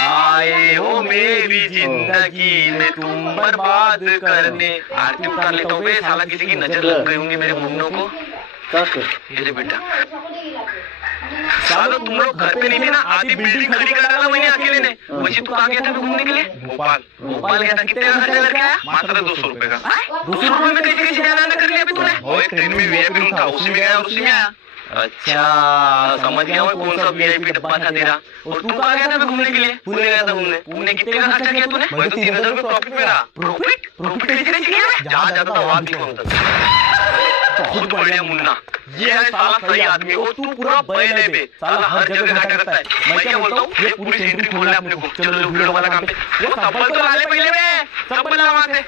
आए हो मेरी जिंदगी में तुम बर्बाद करने। आरती उतार लेता हूँ बे, साला किसी की नजर लग गई होंगी मेरे मुन्नों को। ये ले बेटा, सालों तुम लोग घर पे नहीं थे ना, आधी बिल्डिंग खड़ी कर डाला मैंने अकेले ने। वैसे तू कहाँ गया था घूमने के लिए? भोपाल। भोपाल गया था, कितने का खर्चा करके आया? मात्र 200 रुपए का। 200 रुपए में कैसे कैसे ज्यादा कर लिया अभी तूने? और ट्रेन में वीआईपी रूम था, उसी में गया और उसी में आया। अच्छा समझ गया मैं कौन सा वीआईपी डब्बा था तेरा। और तू कहाँ गया था घूमने के लिए? पुणे गया था घूमने। पुणे कितने का खर्चा किया तूने? मैं तो 3000 रुपए प्रॉफिट में रहा। प्रॉफिट? प्रॉफिट कैसे किया? जहाँ जाता था वहाँ भी पहुंचता। बहुत बढ़िया मुन्ना, ये है साला सही आदमी। और तू पूरा बैल है बे, साला हर जगह घाटा करता है। मैं क्या बोलता हूँ, ये पूरी सेंट्री खोलना है अपने को। चलो वीडियो वाला काम पे। वो सब्बल तो ला ले पहले बे, सब्बल ला वहाँ से।